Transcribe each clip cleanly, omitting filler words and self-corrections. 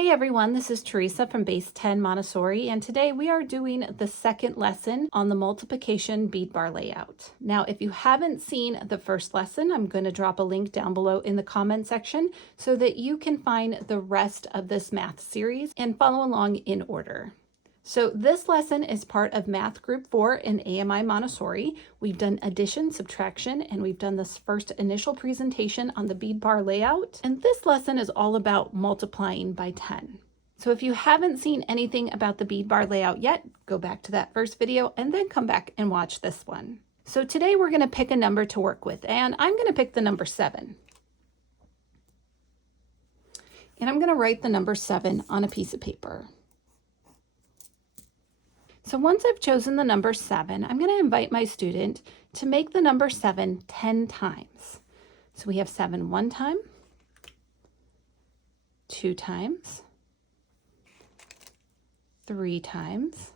Hey everyone, this is Teresa from Base 10 Montessori, and today we are doing the second lesson on the multiplication bead bar layout. Now, if you haven't seen the first lesson, I'm going to drop a link down below in the comment section so that you can find the rest of this math series and follow along in order. So this lesson is part of Math Group 4 in AMI Montessori. We've done addition, subtraction, and we've done this first initial presentation on the bead bar layout. And this lesson is all about multiplying by 10. So if you haven't seen anything about the bead bar layout yet, go back to that first video and then come back and watch this one. So today we're going to pick a number to work with, and I'm going to pick the number 7. And I'm going to write the number 7 on a piece of paper. So once I've chosen the number 7, I'm going to invite my student to make the number 7 10 times. So we have 7 one time, 2 times, 3 times,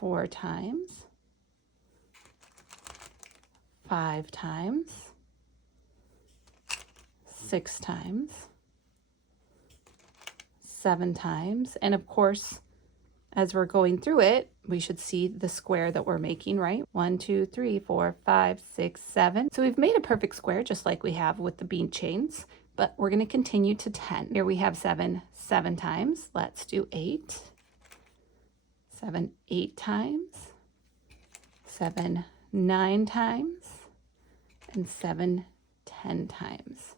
4 times, 5 times, 6 times, 7 times, and of course, as we're going through it, we should see the square that we're making, right? 1, 2, 3, 4, 5, 6, 7. So we've made a perfect square just like we have with the bead chains, but we're going to continue to 10. Here we have 7 times. Let's do 8. 7 8 times. 7 9 times. And 7 10 times.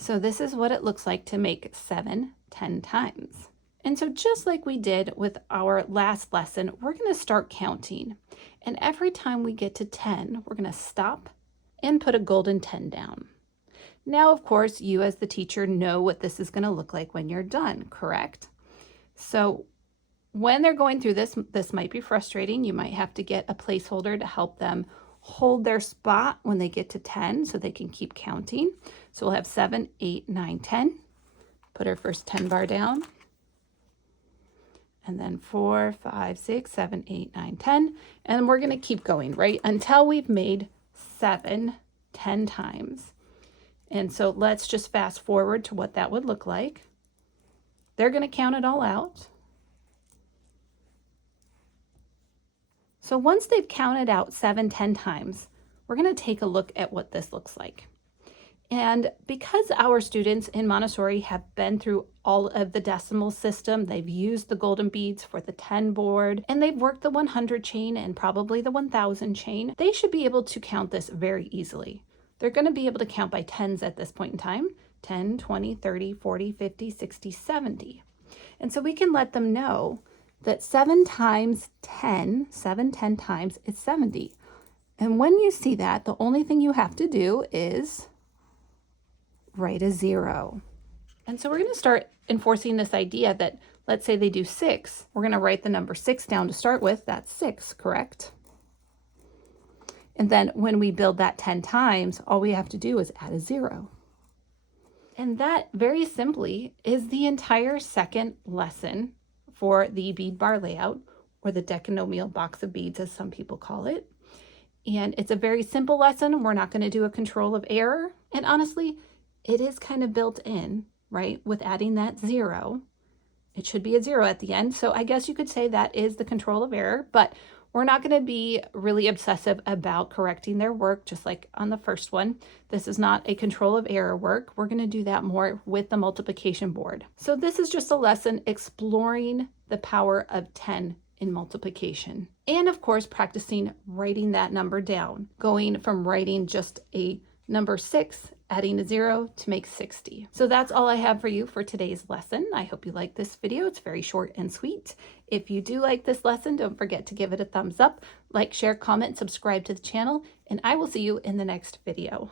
So this is what it looks like to make 7 10 times. And so just like we did with our last lesson, we're going to start counting. And every time we get to 10, we're going to stop and put a golden 10 down. Now, of course, you as the teacher know what this is going to look like when you're done, correct? So when they're going through this might be frustrating. You might have to get a placeholder to help them hold their spot when they get to 10 so they can keep counting. So we'll have 7, 8, 9, 10. Put our first 10 bar down. And then 4, 5, 6, 7, 8, 9, 10. And we're going to keep going, right? Until we've made 7 10 times. And so let's just fast forward to what that would look like. They're going to count it all out. So once they've counted out 7 10 times, we're going to take a look at what this looks like. And because our students in Montessori have been through all of the decimal system, they've used the golden beads for the 10 board, and they've worked the 100 chain and probably the 1000 chain, they should be able to count this very easily. They're going to be able to count by tens at this point in time, 10, 20, 30, 40, 50, 60, 70. And so we can let them know that 7 times 10, 7 10 times is 70. And when you see that, the only thing you have to do is write a 0. And so we're going to start enforcing this idea that, let's say they do 6, we're going to write the number 6 down to start with. That's 6, correct? And then when we build that 10 times, all we have to do is add a 0. And that, very simply, is the entire second lesson for the bead bar layout, or the decanomial box of beads, as some people call it. And it's a very simple lesson. We're not going to do a control of error. And honestly, it is kind of built in, right? With adding that 0, it should be a 0 at the end. So I guess you could say that is the control of error, but we're not going to be really obsessive about correcting their work, just like on the first one. This is not a control of error work. We're going to do that more with the multiplication board. So this is just a lesson exploring the power of 10 in multiplication. And of course, practicing writing that number down, going from writing just a number 6, adding a 0 to make 60. So that's all I have for you for today's lesson. I hope you like this video. It's very short and sweet. If you do like this lesson, don't forget to give it a thumbs up, like, share, comment, subscribe to the channel, and I will see you in the next video.